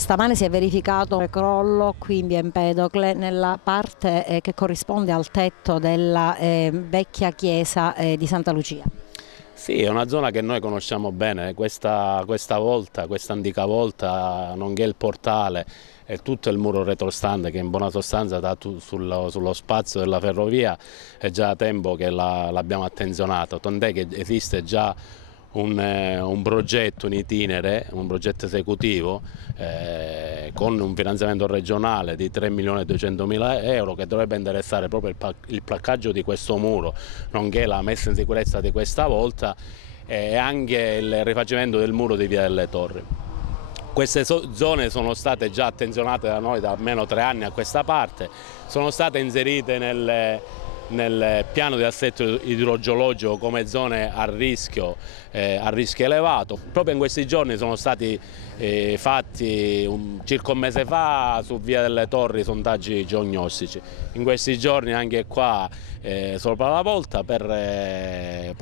Stamane si è verificato un crollo qui in via Empedocle nella parte che corrisponde al tetto della vecchia chiesa di Santa Lucia. Sì, è una zona che noi conosciamo bene, questa antica volta, nonché il portale e tutto il muro retrostante che in buona sostanza dà sullo spazio della ferrovia è già da tempo che l'abbiamo attenzionato, tant'è che esiste già un progetto in itinere, un progetto esecutivo con un finanziamento regionale di 3.200.000 euro che dovrebbe interessare proprio il placcaggio di questo muro, nonché la messa in sicurezza di questa volta e anche il rifacimento del muro di Via delle Torri. Queste zone sono state già attenzionate da noi da almeno 3 anni a questa parte, sono state inserite nel piano di assetto idrogeologico come zone a rischio elevato. Proprio in questi giorni sono stati fatti circa un mese fa su Via delle Torri sondaggi geognostici. In questi giorni anche qua sopra la volta per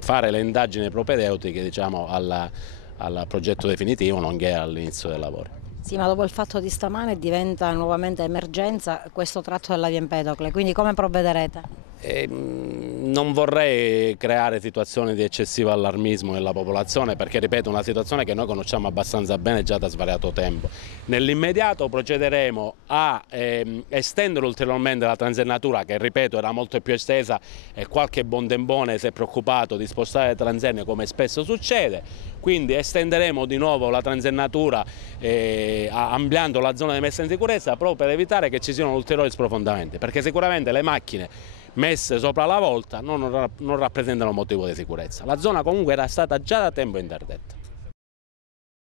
fare le indagini propedeutiche, diciamo, al progetto definitivo nonché all'inizio dei lavori. Sì, ma dopo il fatto di stamane diventa nuovamente emergenza questo tratto della via Empedocle, quindi come provvederete? Non vorrei creare situazioni di eccessivo allarmismo nella popolazione perché, ripeto, è una situazione che noi conosciamo abbastanza bene già da svariato tempo. Nell'immediato procederemo a estendere ulteriormente la transennatura che, ripeto, era molto più estesa e qualche buondembone si è preoccupato di spostare le transenne come spesso succede, quindi estenderemo di nuovo la transennatura ampliando la zona di messa in sicurezza proprio per evitare che ci siano ulteriori sprofondamenti, perché sicuramente le macchine messe sopra la volta non rappresentano motivo di sicurezza. La zona comunque era stata già da tempo interdetta.